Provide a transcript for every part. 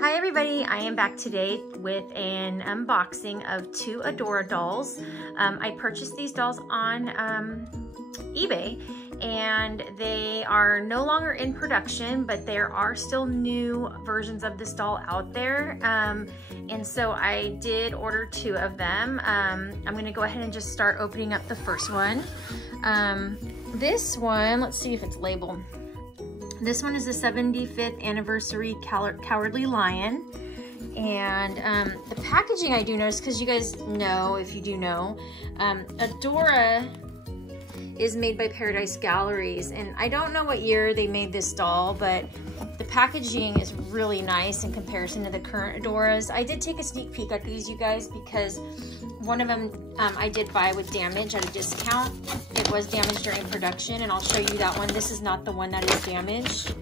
Hi everybody, I am back today with an unboxing of 2 Adora dolls. I purchased these dolls on eBay and they are no longer in production, but there are still new versions of this doll out there. And so I did order 2 of them. I'm gonna go ahead and just start opening up the first one. This one, let's see if it's labeled. This one is the 75th anniversary Cowardly Lion. And the packaging I do notice, because you guys know, if you do know, Adora is made by Paradise Galleries. And I don't know what year they made this doll, but the packaging is really nice in comparison to the current Adoras. I did take a sneak peek at these, you guys, because one of them I did buy with damage at a discount. It was damaged during production, and I'll show you that one. This is not the one that is damaged,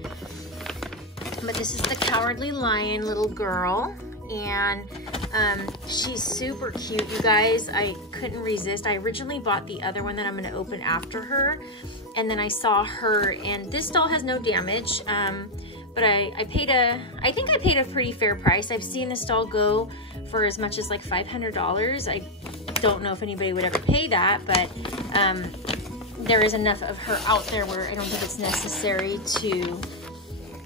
but this is the Cowardly Lion little girl, and she's super cute, you guys. I couldn't resist. I originally bought the other one that I'm going to open after her, and then I saw her, and this doll has no damage, but I think I paid a pretty fair price. I've seen this doll go for as much as like $500. I don't know if anybody would ever pay that, but there is enough of her out there where I don't think it's necessary to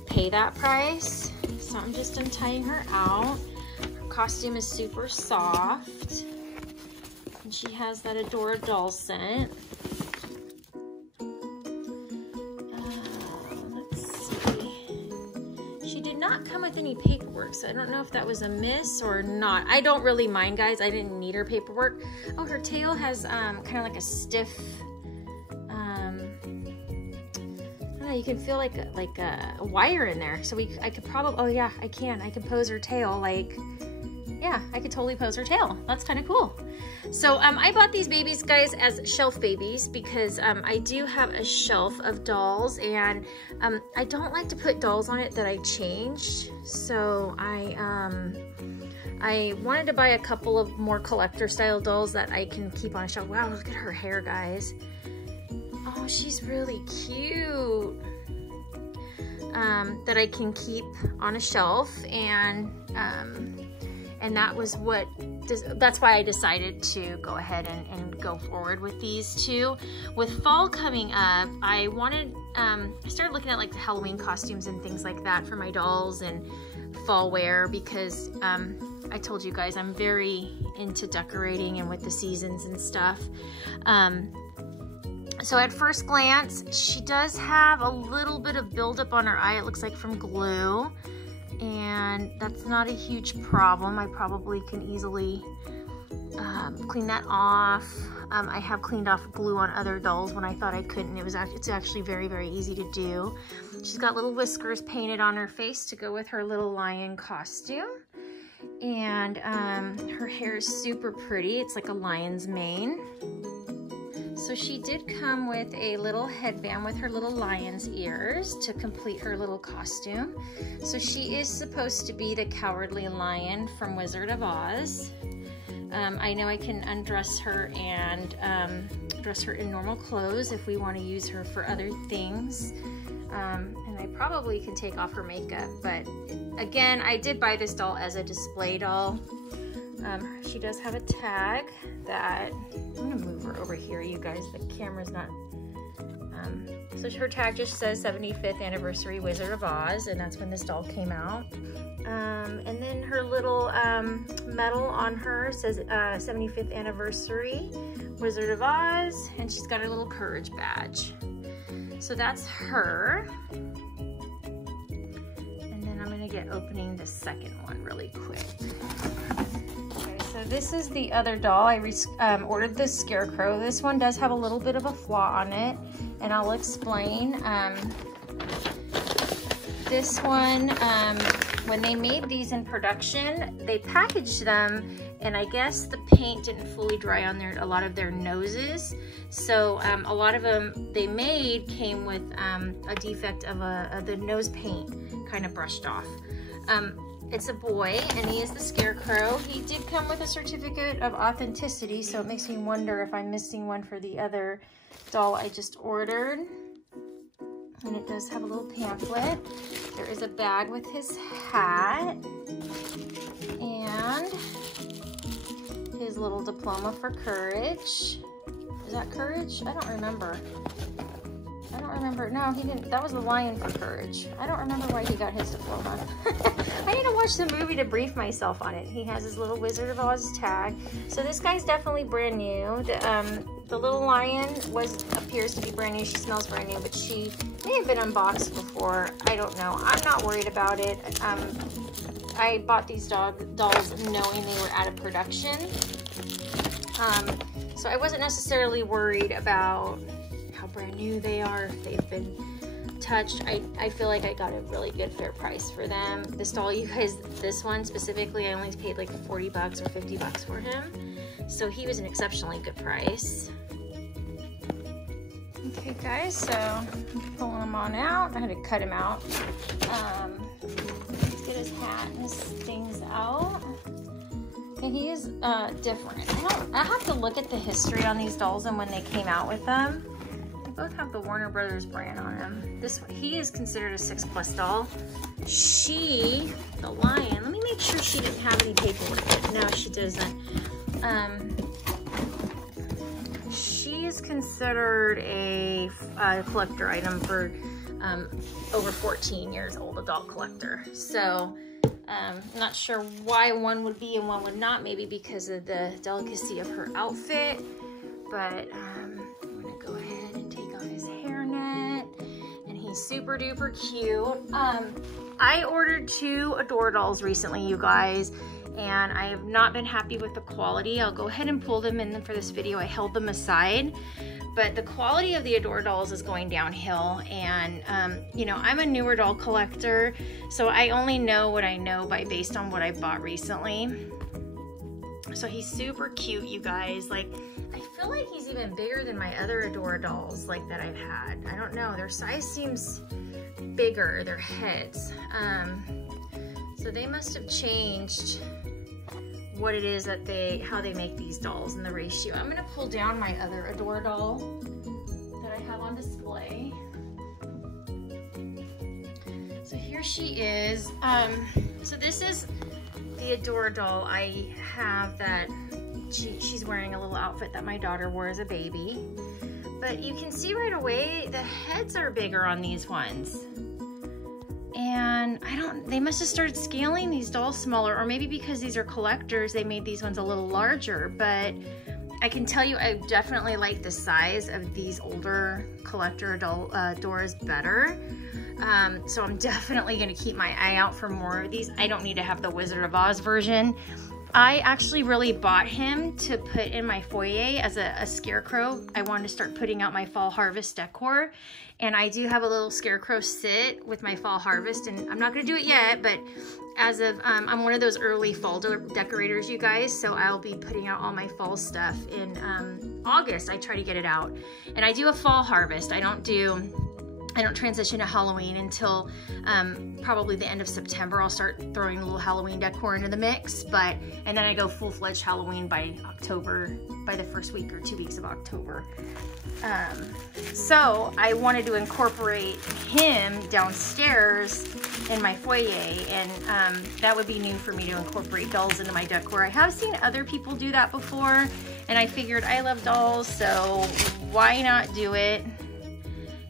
pay that price. So I'm just untying her out. Her costume is super soft, and she has that Adora doll scent. Not come with any paperwork, so I don't know if that was a miss or not. I don't really mind, guys. I didn't need her paperwork. Oh, her tail has kind of like a stiff, I don't know, you can feel like a wire in there. So I could probably, oh yeah, I can pose her tail, like, yeah, I could totally pose her tail. That's kind of cool. So I bought these babies, guys, as shelf babies because I do have a shelf of dolls, and I don't like to put dolls on it that I changed. So I wanted to buy a couple of more collector style dolls that I can keep on a shelf. Wow, look at her hair, guys. Oh, she's really cute. That I can keep on a shelf, and that was that's why I decided to go ahead and go forward with these 2. With fall coming up, I started looking at like the Halloween costumes and things like that for my dolls and fall wear, because I told you guys I'm very into decorating and with the seasons and stuff. So at first glance, she does have a little bit of buildup on her eye, it looks like from glue. And that's not a huge problem. I probably can easily clean that off. I have cleaned off glue on other dolls when I thought I couldn't. It's actually very, very easy to do. She's got little whiskers painted on her face to go with her little lion costume. And her hair is super pretty. It's like a lion's mane. So she did come with a little headband with her little lion's ears to complete her little costume. So she is supposed to be the Cowardly Lion from Wizard of Oz. I know I can undress her and dress her in normal clothes if we want to use her for other things. And I probably can take off her makeup, but again, I did buy this doll as a display doll. She does have a tag that, I'm gonna move her over here, you guys, the camera's not, so her tag just says 75th anniversary Wizard of Oz, and that's when this doll came out. And then her little medal on her says 75th anniversary Wizard of Oz, and she's got her little courage badge. So that's her. And then I'm gonna get opening the second one really quick. So this is the other doll. I ordered this Scarecrow. This one does have a little bit of a flaw on it, and I'll explain. This one, when they made these in production, they packaged them, and I guess the paint didn't fully dry on a lot of their noses. So a lot of them they made came with a defect of the nose paint kind of brushed off. It's a boy, and he is the Scarecrow. He did come with a certificate of authenticity, so it makes me wonder if I'm missing one for the other doll I just ordered. And it does have a little pamphlet. There is a bag with his hat and his little diploma for courage. Is that courage? I don't remember. No, he didn't. That was the lion for courage. I don't remember why he got his diploma. I need to watch the movie to brief myself on it. He has his little Wizard of Oz tag. So this guy's definitely brand new. The little lion appears to be brand new. She smells brand new, but she may have been unboxed before. I don't know. I'm not worried about it. I bought these dolls knowing they were out of production. So I wasn't necessarily worried about how brand new they are, if they've been touched. I feel like I got a really good fair price for them. This doll, you guys, this one specifically, I only paid like 40 bucks or 50 bucks for him. So he was an exceptionally good price. Okay guys, so I'm pulling him on out. I had to cut him out. Let's get his hat and his things out. Okay, he is different. I have to look at the history on these dolls and when they came out with them. They both have the Warner Brothers brand on them. He is considered a 6+ doll. She, the lion, let me make sure she didn't have any paperwork. No, she doesn't. She is considered a collector item for over 14 years old adult collector. So not sure why one would be and one would not, maybe because of the delicacy of her outfit, but I'm gonna go ahead and take off his hairnet, and he's super duper cute. I ordered 2 Adora dolls recently, you guys, and I have not been happy with the quality. I'll go ahead and pull them in for this video. I held them aside, but the quality of the Adora dolls is going downhill, and you know, I'm a newer doll collector, so I only know what I know based on what I bought recently. So he's super cute, you guys. Like, I feel like he's even bigger than my other Adora dolls like that I've had. I don't know, their size seems bigger, their heads. So they must have changed what it is that how they make these dolls and the ratio. I'm gonna pull down my other Adora doll that I have on display. So here she is. So this is the Adora doll I have that she's wearing a little outfit that my daughter wore as a baby. But you can see right away the heads are bigger on these ones. And they must have started scaling these dolls smaller, or maybe because these are collectors, they made these ones a little larger. But I can tell you, I definitely like the size of these older collector Adoras better. So I'm definitely gonna keep my eye out for more of these. I don't need to have the Wizard of Oz version. I actually really bought him to put in my foyer as a scarecrow. I wanted to start putting out my fall harvest decor. And I do have a little scarecrow sit with my fall harvest, and I'm not gonna do it yet, but as of, I'm one of those early fall decorators, you guys, so I'll be putting out all my fall stuff in August. I try to get it out. And I do a fall harvest. I don't transition to Halloween until probably the end of September. I'll start throwing a little Halloween decor into the mix, and then I go full-fledged Halloween by October, by the first week or 2 weeks of October. So I wanted to incorporate him downstairs in my foyer, and that would be new for me to incorporate dolls into my decor. I have seen other people do that before, and I figured I love dolls, so why not do it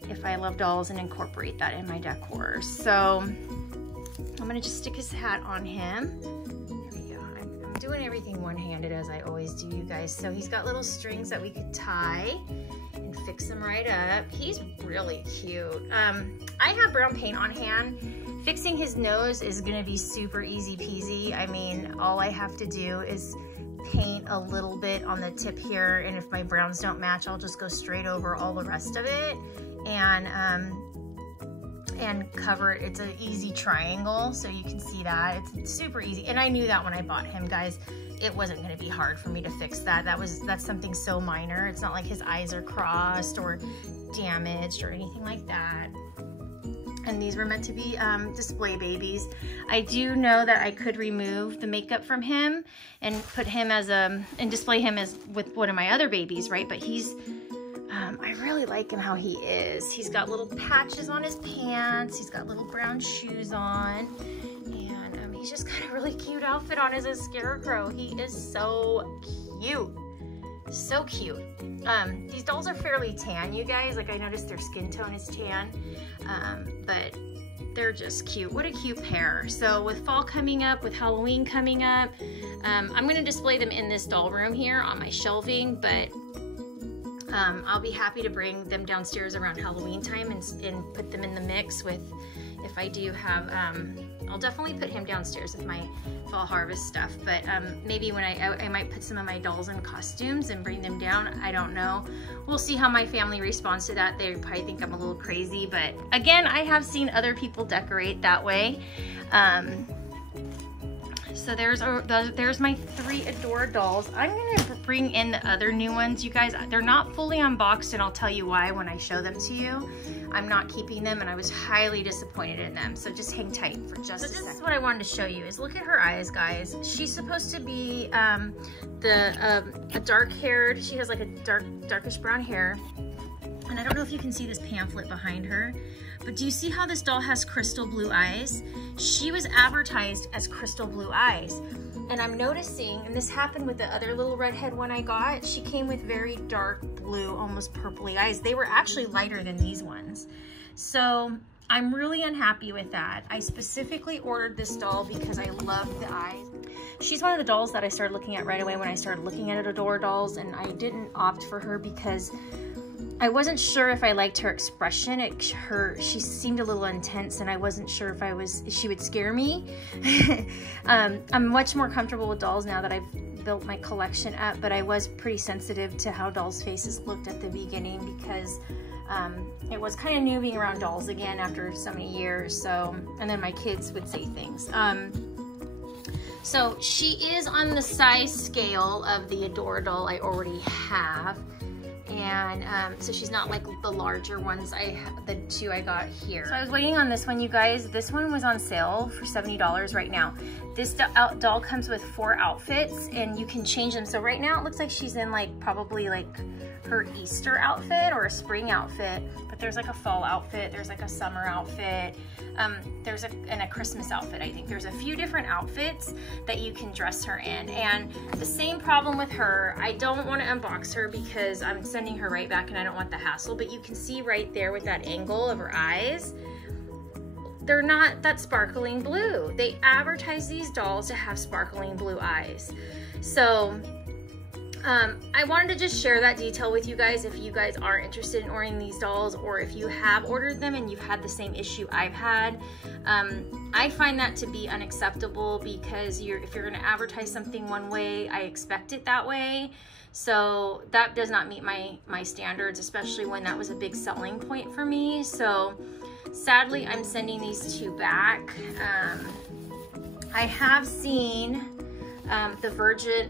if I love dolls and incorporate that in my decor. So I'm gonna just stick his hat on him. There we go. I'm doing everything one-handed as I always do, you guys. So he's got little strings that we could tie and fix them right up. He's really cute. I have brown paint on hand. Fixing his nose is gonna be super easy peasy. I mean, all I have to do is paint a little bit on the tip here, and if my browns don't match, I'll just go straight over all the rest of it and cover it. It's an easy triangle, so you can see that. It's super easy, and I knew that when I bought him, guys. It wasn't gonna be hard for me to fix that. That's something so minor. It's not like his eyes are crossed or damaged or anything like that. And these were meant to be display babies. I do know that I could remove the makeup from him and put him as and display him as with one of my other babies, right? But he's I really like him how he is. He's got little patches on his pants. He's got little brown shoes on. And he's just got a really cute outfit on as a scarecrow. He is so cute. So cute. These dolls are fairly tan, you guys. Like, I noticed their skin tone is tan. But they're just cute. What a cute pair. So with fall coming up, with Halloween coming up, I'm going to display them in this doll room here on my shelving, but I'll be happy to bring them downstairs around Halloween time and put them in the mix with, if I do have, I'll definitely put him downstairs with my fall harvest stuff, but maybe when I might put some of my dolls in costumes and bring them down. I don't know. We'll see how my family responds to that. They probably think I'm a little crazy, but again, I have seen other people decorate that way. So there's my 3 Adora dolls. I'm gonna bring in the other new ones, you guys. They're not fully unboxed, and I'll tell you why when I show them to you. I'm not keeping them, and I was highly disappointed in them. So just hang tight for just a second. So this is what I wanted to show you, is look at her eyes, guys. She's supposed to be a dark-haired, she has like a darkish brown hair. And I don't know if you can see this pamphlet behind her, but do you see how this doll has crystal blue eyes? She was advertised as crystal blue eyes. And I'm noticing, and this happened with the other little redhead one I got, she came with very dark blue, almost purpley eyes. They were actually lighter than these ones. So I'm really unhappy with that. I specifically ordered this doll because I love the eyes. She's one of the dolls that I started looking at right away when I started looking at Adora dolls, and I didn't opt for her because I wasn't sure if I liked her expression. She seemed a little intense, and I wasn't sure if she would scare me. I'm much more comfortable with dolls now that I've built my collection up, but I was pretty sensitive to how dolls' faces looked at the beginning because it was kind of new being around dolls again after so many years. So, and then my kids would say things. So she is on the size scale of the Adora doll I already have. And so she's not like the larger ones, the 2 I got here. So I was waiting on this one, you guys. This one was on sale for $70 right now. This doll comes with 4 outfits, and you can change them. So right now it looks like she's in like probably like her Easter outfit or a spring outfit, but there's like a fall outfit, there's like a summer outfit, there's a Christmas outfit. I think there's a few different outfits that you can dress her in. And the same problem with her, I don't want to unbox her because I'm sending her right back and I don't want the hassle, but you can see right there with that angle of her eyes, they're not that sparkling blue. They advertise these dolls to have sparkling blue eyes. So I wanted to just share that detail with you guys if you guys are interested in ordering these dolls, or if you have ordered them and you've had the same issue I've had. I find that to be unacceptable because if you're going to advertise something one way, I expect it that way. So that does not meet my standards, especially when that was a big selling point for me. So sadly, I'm sending these 2 back. I have seen the version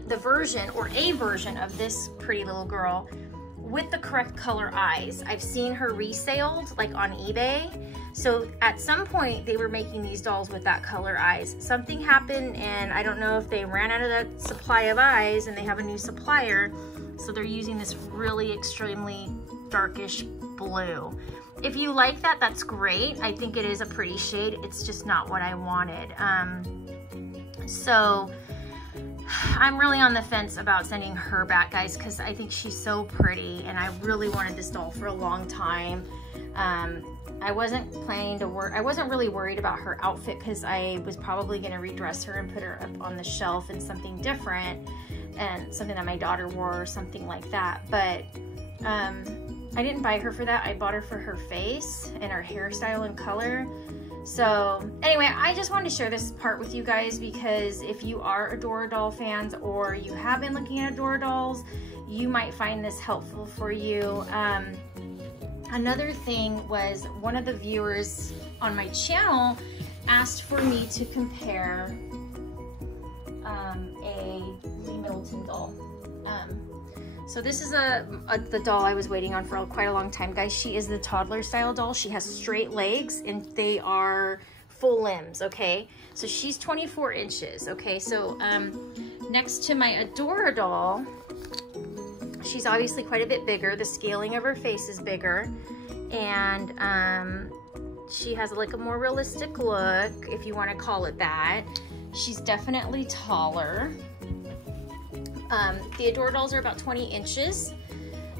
of this pretty little girl with the correct color eyes. I've seen her resaled like on eBay. So at some point they were making these dolls with that color eyes. Something happened, and I don't know if they ran out of that supply of eyes and they have a new supplier. So they're using this really extremely darkish blue. If you like that, that's great. I think it is a pretty shade. It's just not what I wanted. So I'm really on the fence about sending her back, guys, because I think she's so pretty and I really wanted this doll for a long time. I wasn't planning to I wasn't really worried about her outfit because I was probably going to redress her and put her up on the shelf in something different and something that my daughter wore or something like that. But I didn't buy her for that. I bought her for her face and her hairstyle and color. So anyway, I just wanted to share this part with you guys because if you are Adora doll fans or you have been looking at Adora dolls, you might find this helpful for you. Another thing was one of the viewers on my channel asked for me to compare a Lee Middleton doll. So this is the doll I was waiting on for quite a long time, guys. She is the toddler style doll. She has straight legs and they are full limbs, okay? So she's 24 inches, okay? So next to my Adora doll, she's obviously quite a bit bigger. The scaling of her face is bigger, and she has like a more realistic look, if you want to call it that. She's definitely taller. The Adora dolls are about 20 inches.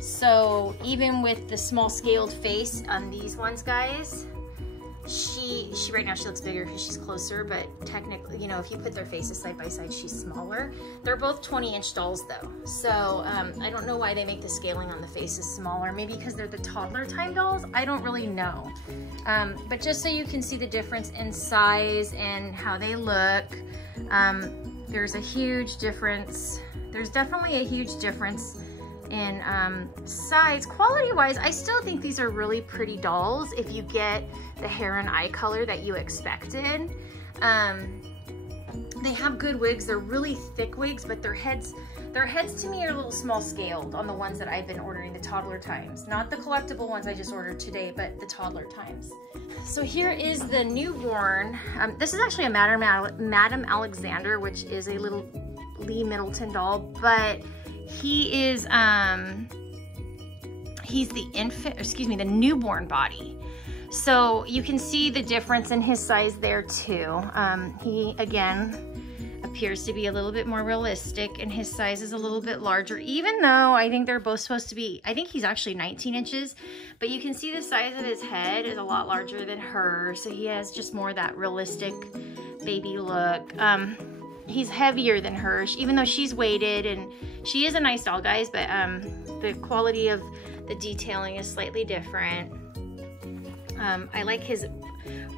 So even with the small scaled face on these ones, guys, she right now she looks bigger because she's closer, but technically, you know, if you put their faces side by side, she's smaller. They're both 20-inch dolls though. So I don't know why they make the scaling on the faces smaller. Maybe because they're the toddler time dolls. I don't really know. But just so you can see the difference in size and how they look, there's a huge difference. There's definitely a huge difference in size. Quality-wise, I still think these are really pretty dolls if you get the hair and eye color that you expected. They have good wigs. They're really thick wigs, but their heads to me are a little small scaled on the ones that I've been ordering, the toddler times. Not the collectible ones I just ordered today, but the toddler times. So here is the newborn. This is actually a Madame Alexander, which is a little Lee Middleton doll, but he is, he's the newborn body. So you can see the difference in his size there too. He, again, appears to be a little bit more realistic, and his size is a little bit larger, even though I think they're both supposed to be, I think he's actually 19 inches, but you can see the size of his head is a lot larger than hers. So he has just more of that realistic baby look. He's heavier than her, even though she's weighted, and she is a nice doll, guys, but the quality of the detailing is slightly different. I like his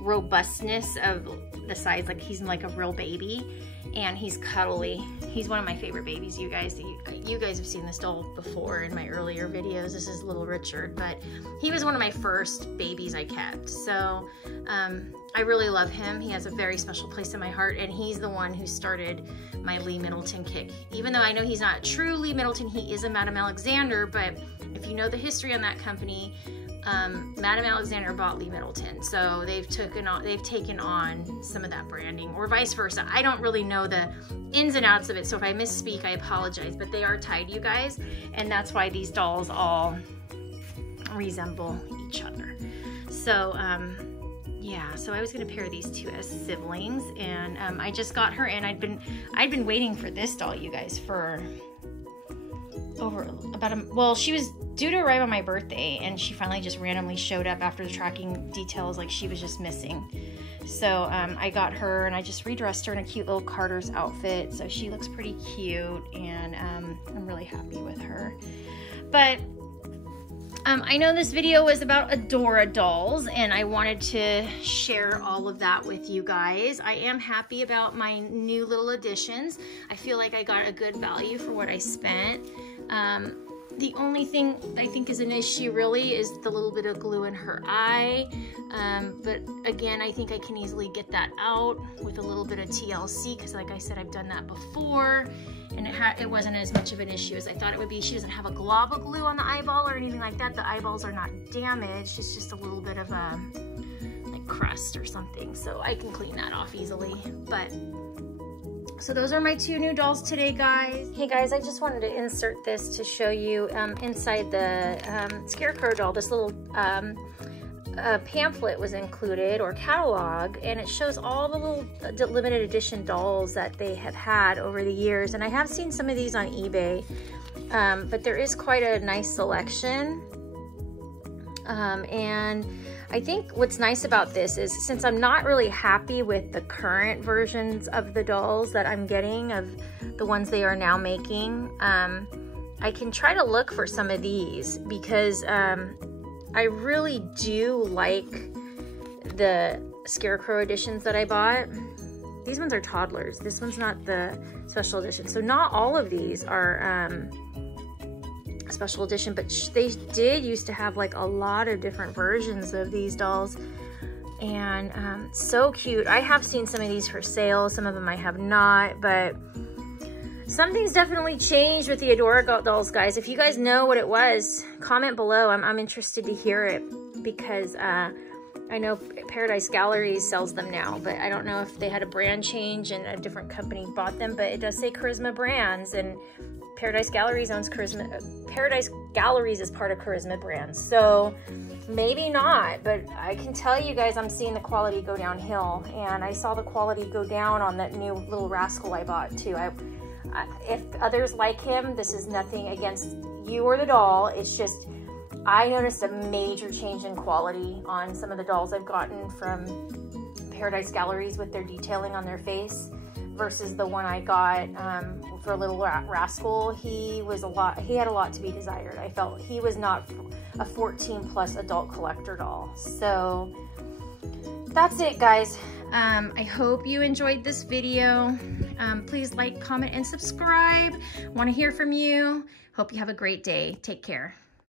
robustness of the size, like he's like a real baby, and he's cuddly. He's one of my favorite babies, you guys. You guys have seen this doll before in my earlier videos. This is little Richard, but he was one of my first babies I kept. So I really love him. He has a very special place in my heart, and he's the one who started my Lee Middleton kick. Even though I know he's not true Lee Middleton, he is a Madame Alexander, but if you know the history on that company, Madame Alexander bought Lee Middleton, so they've taken on some of that branding, or vice versa. I don't really know the ins and outs of it, so if I misspeak, I apologize, but they are tied, you guys, and that's why these dolls all resemble each other. So yeah, so I was gonna pair these two as siblings, and I just got her in. I'd been waiting for this doll, you guys, for over about well, she was due to arrive on my birthday, and she finally just randomly showed up after the tracking details, like she was just missing. So I got her, and I just redressed her in a cute little Carter's outfit, so she looks pretty cute, and I'm really happy with her. But I know this video was about Adora dolls, and I wanted to share all of that with you guys. I am happy about my new little additions. I feel like I got a good value for what I spent. The only thing I think is an issue really is the little bit of glue in her eye. But again, I think I can easily get that out with a little bit of TLC, because like I said, I've done that before, and it wasn't as much of an issue as I thought it would be. She doesn't have a glob of glue on the eyeball or anything like that. The eyeballs are not damaged. It's just a little bit of a like crust or something. So I can clean that off easily. But so those are my two new dolls today, guys. Hey guys, I just wanted to insert this to show you inside the Scarecrow doll, this little pamphlet was included, or catalog, and it shows all the little limited edition dolls that they have had over the years. And I have seen some of these on eBay, but there is quite a nice selection. And I think what's nice about this is, since I'm not really happy with the current versions of the dolls that I'm getting, of the ones they are now making, I can try to look for some of these, because I really do like the Scarecrow editions that I bought. These ones are toddlers. This one's not the special edition. So not all of these are special edition, but they did used to have like a lot of different versions of these dolls, and so cute. I have seen some of these for sale, some of them I have not, but something's definitely changed with the Adora dolls, guys. If you guys know what it was, comment below. I'm interested to hear it, because I know Paradise Galleries sells them now, but I don't know if they had a brand change and a different company bought them, but it does say Charisma Brands, and Paradise Galleries owns Charisma. Paradise Galleries is part of Charisma Brands, so maybe not, but I can tell you guys I'm seeing the quality go downhill, and I saw the quality go down on that new little rascal I bought too. If others like him, this is nothing against you or the doll. It's just I noticed a major change in quality on some of the dolls I've gotten from Paradise Galleries with their detailing on their face versus the one I got for Little Rascal. He had a lot to be desired. I felt he was not a 14+ adult collector doll. So that's it, guys. I hope you enjoyed this video. Please like, comment, and subscribe. Want to hear from you. Hope you have a great day. Take care.